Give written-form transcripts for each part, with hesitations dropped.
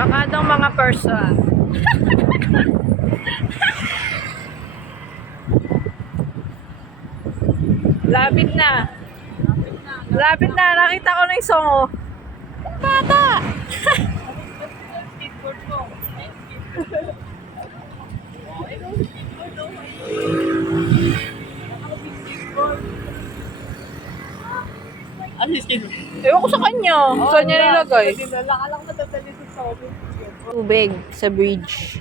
Plakadong mga person. Lapit na. Lapit na. Nakita ko na yung songo. Bata! Ano yung skin? Ewan ko sa kanya. Saan niya nilagay? Dinala ka lang madadali sa sobrang. Tubig sa bridge.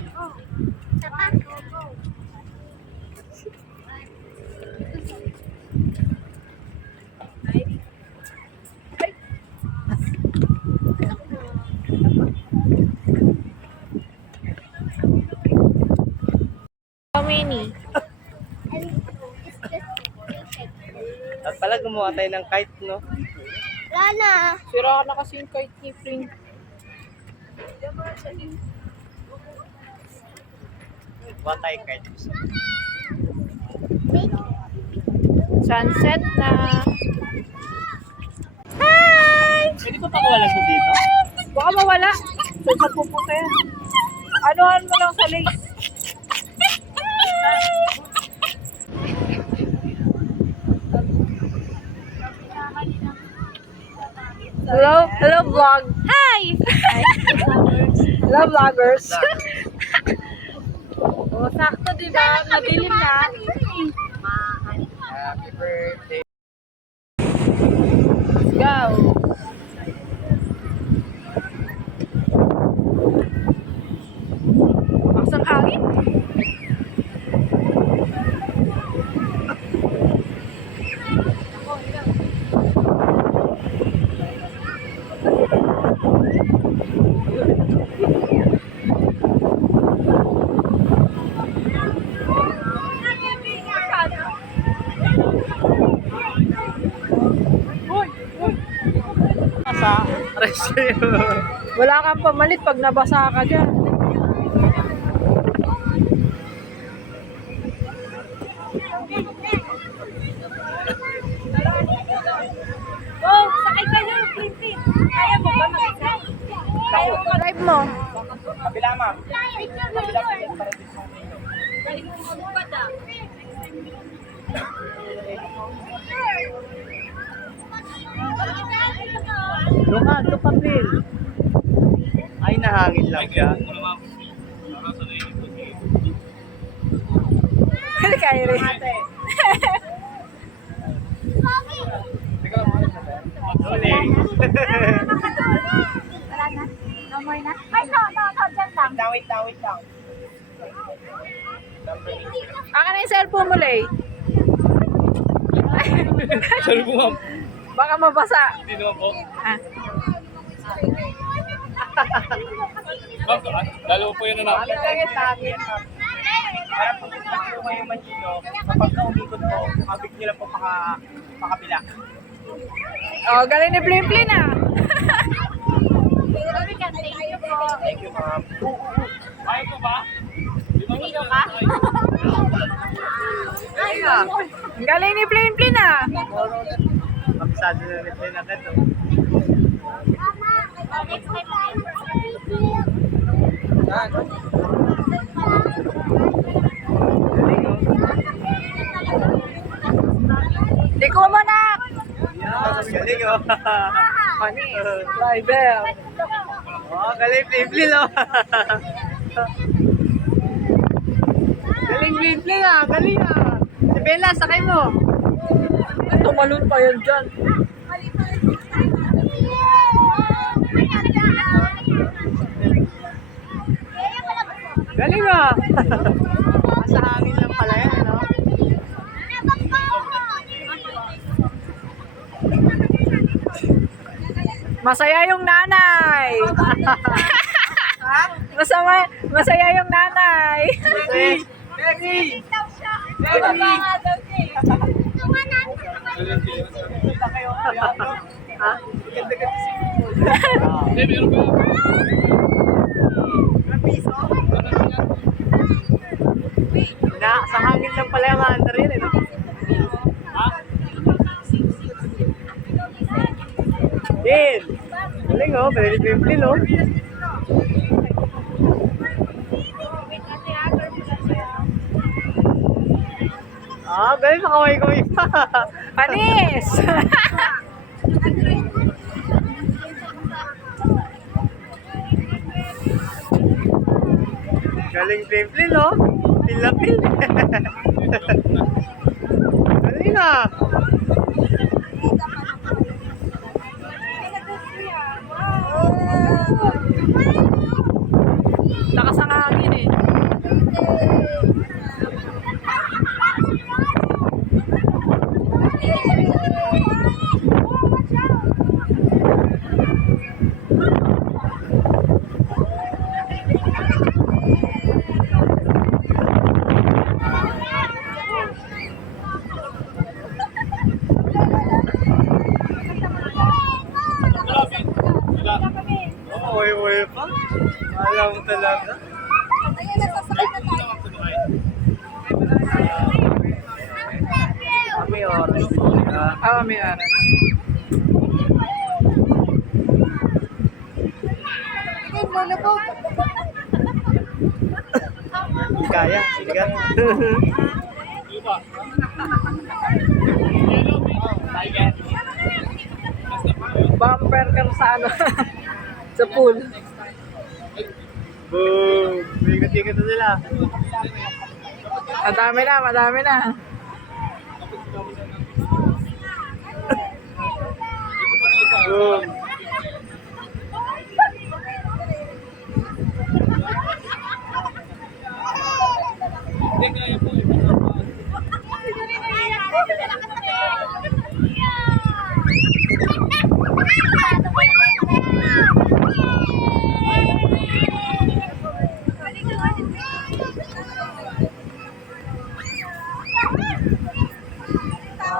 How many? At pala gumawa tayo ng kite, no? Lana. Sira na kasi yung kite ni Pring. Gumawa tayo kite. Sunset na. Pwede ko pakawalan ko dito? Baka mawala. Saan sa pupunta yan? Anuhan mo lang sa lace. Hello? Hello vlog. Hi! Hello vloggers. Oh, sakto diba? Madilim na. Happy birthday. Let's go. Maksang hangin. Sa rescue. Wala kang pamalit pag nabasa ka dyan. Oh, sakay kayo, Pimpin. Kaya mo ba makita? Kaya mo Drive mo. Kabila, ma'am. Galing mo magpad ah. Luka, papel. Ay, nahangin lang siya. Kaya rin. Uli. Wala na? No more na? Ay, no, dyan lang. Wait lang. Akin na yung cellphone mo, Lay. Sorry po, ma'am. Baka mabasa. Hindi naman po. Ah. Ma'am, lalo po yun na namin. Para pag nagpapalo kayo manino, kapag naumikot po, mabig nyo lang po pakabila. Oh, galing ni Plim Plim ah. Thank you po. Thank you, ma'am. Kaya ko ba? Manino ka? Ay, nga. Ang galing ni Plim Plim ah. Kabisado na rin din agad. Next time. Di ko mo na. Galing, oh. Panis. Driver. Oh, galing, Plim-Plim, oh. Galing, Plim-Plim, ah. Galing, ah. Si Bella, sakay mo. Tumalon pa yan dyan. Galing, ah. Sa hangin lang pala yan, ano? Masaya yung nanay. Masaya yung nanay. Baby! Baby! Baby! Ha? Ganda-ganda si Hindi, meron ba? Sa hangin lang pala yung under yun, eh, no? Ha? Din! Galing, oh. Pwede Plim-Plim, oh. Ah, galing nakaway-kaway pa. Panis! Galing simple, no? Pil na pil. Galing ah. Lakas ang hangin eh. Uy pa. Alam mo talaga. May oras. Ah, may aras. Kaya, sige. Bumper ka sa ano. Sa pool. Boom! Bigat-bigat na sila. Madami na, madami na. Boom!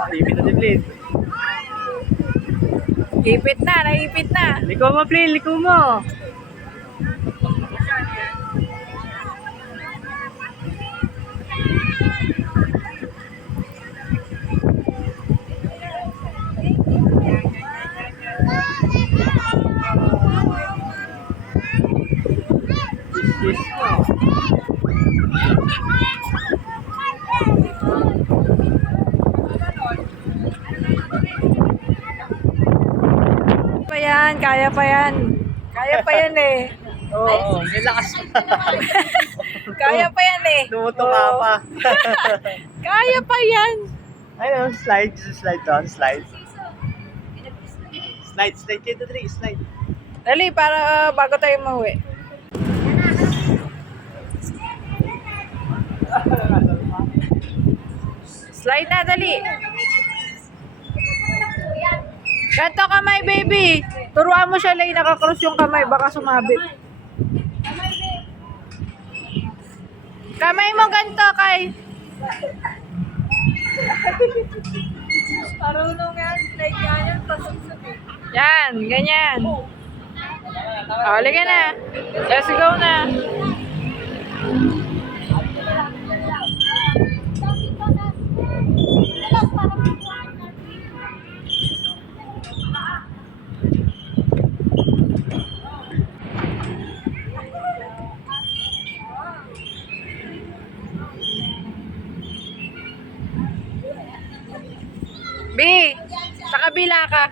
Ipit na si Plin. Ipit na, naipit na. Liko mo, Plin. Liko mo. Yes, Pa yan, kaya pa yan. Kaya pa yan eh. Oo, may lakas pa. Kaya pa yan eh. Tumutuka Oo. pa. Kaya pa yan. Ayun, slide. Slide down, slide. Slide kayo to 3, slide. Dali, para bago tayo mauwi. Slide na, dali. Ganto kamay, baby. Turuan mo siya, Lay. Nakakross yung kamay. Baka sumabit. Kamay mo ganto, Kay. Marunong yan. Like yan. Pasok-sok eh. Yan, ganyan. O, halika na. Let's go na. B, sa kabila ka.